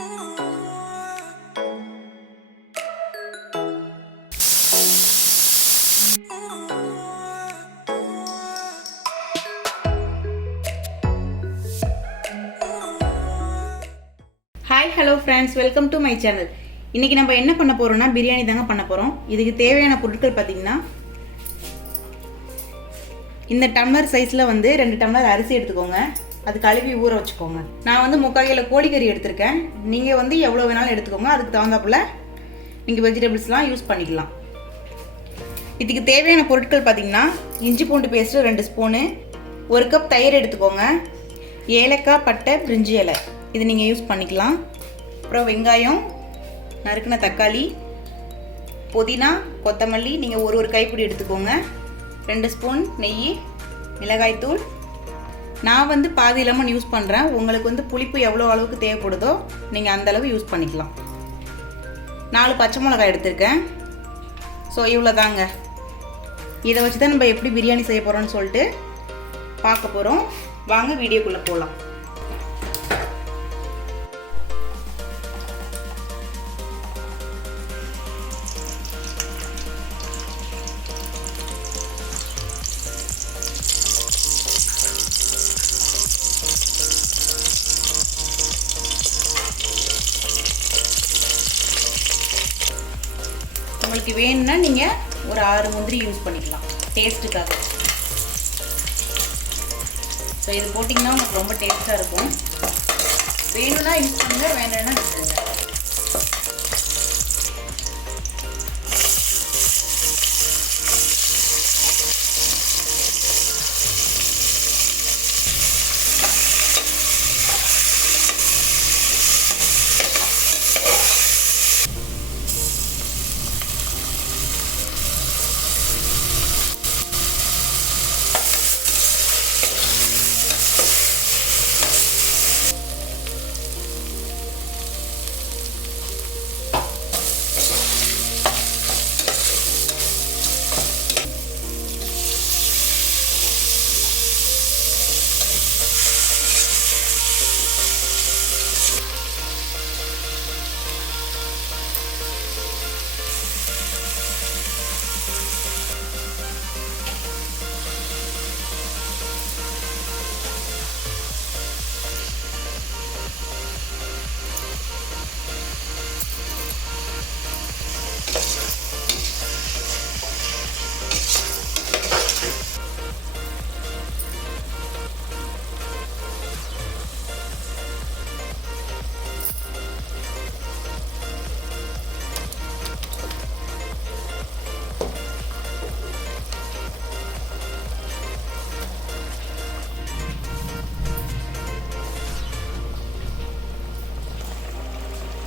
Hi hello friends, welcome to my channel. இன்றைக்கி நம்ம என்ன பண்ண போகிறோம்னா பிரியாணி தாங்க பண்ண போகிறோம். இதுக்கு தேவையான பொருட்கள் பார்த்திங்கன்னா, இந்த டம்ளர் சைஸில் வந்து 2 டம்ளர் அரிசி எடுத்துக்கோங்க. அது கழுவி ஊற வச்சுக்கோங்க. நான் வந்து 3/4 கிலோ கோழிக்கறி எடுத்திருக்கேன். நீங்கள் வந்து எவ்வளோ வேணாலும் எடுத்துக்கோங்க. அதுக்கு தகுந்தாப்புல நீங்கள் வெஜிடபிள்ஸ்லாம் யூஸ் பண்ணிக்கலாம். இதுக்கு தேவையான பொருட்கள் பார்த்திங்கன்னா, இஞ்சி பூண்டு பேஸ்ட்டு 2 ஸ்பூனு, 1 கப் தயிர் எடுத்துக்கோங்க, ஏலக்காய், பட்டை, பிரிஞ்சி இலை இது நீங்கள் யூஸ் பண்ணிக்கலாம். அப்புறம் வெங்காயம், நறுக்கின தக்காளி, புதினா, கொத்தமல்லி நீங்கள் ஒரு கைப்பிடி எடுத்துக்கோங்க. 2 ஸ்பூன் நெய், மிளகாய்த்தூள். நான் வந்து பாதி லெமன் யூஸ் பண்ணுறேன். உங்களுக்கு வந்து புளிப்பு எவ்வளோ அளவுக்கு தேவைப்படுதோ நீங்கள் அந்தளவு யூஸ் பண்ணிக்கலாம். 4 பச்சை மிளகாய் எடுத்திருக்கேன். ஸோ இவ்வளோ தாங்க. இதை வச்சு தான் நம்ம எப்படி பிரியாணி செய்ய போகிறோம்னு சொல்லிட்டு பார்க்க போகிறோம். வாங்க வீடியோக்குள்ளே போகலாம். உங்களுக்கு வேணும்னா நீங்கள் ஒரு 6 முந்திரி யூஸ் பண்ணிக்கலாம் டேஸ்ட்டுக்காக. ஸோ இது போட்டிங்கன்னா உங்களுக்கு ரொம்ப டேஸ்ட்டாக இருக்கும். வேணும்னா யூஸ் பண்ணுங்க, வேணும்னா விட்டுருங்க.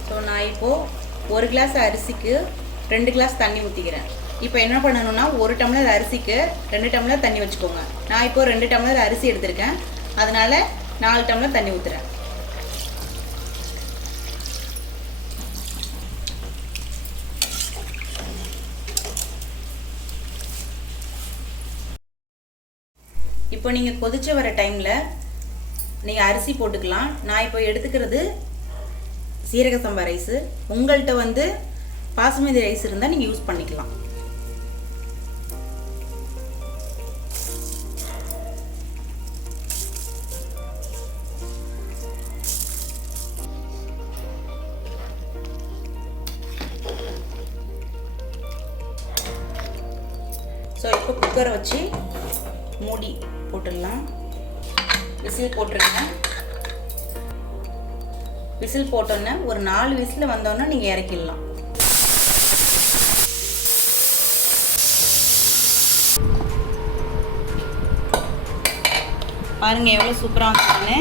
ஸோ நான் இப்போது 1 கிளாஸ் அரிசிக்கு 2 கிளாஸ் தண்ணி ஊற்றிக்கிறேன். இப்போ என்ன பண்ணணும்னா, 1 டம்ளர் அரிசிக்கு 2 டம்ளர் தண்ணி வச்சுக்கோங்க. நான் இப்போது 2 டம்ளர் அரிசி எடுத்திருக்கேன், அதனால் 4 டம்ளர் தண்ணி ஊற்றுறேன். இப்போ நீங்கள் கொதிச்சு வர டைமில் நீங்கள் அரிசி போட்டுக்கலாம். நான் இப்போ எடுத்துக்கிறது சீரக சம்பா ரைஸு. உங்கள்கிட்ட வந்து பாசுமதி ரைஸ் இருந்தால் நீங்கள் யூஸ் பண்ணிக்கலாம். ஸோ இப்போ குக்கரை வச்சு மூடி போட்டுடலாம். விசில் போட்டுருங்க. விசில் போட்டோன்னே ஒரு 4 விசில் வந்தோன்னே நீங்கள் இறக்கிடலாம். பாருங்க எவ்வளோ சூப்பராக இருக்குன்னு.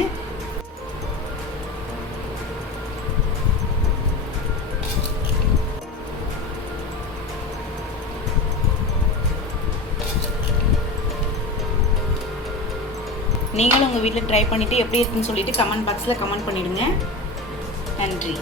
நீங்களும் உங்கள் வீட்டில் ட்ரை பண்ணிவிட்டு எப்படி இருக்குன்னு சொல்லிட்டு கமெண்ட் பாக்ஸில் கமெண்ட் பண்ணிவிடுங்க. நன்றி.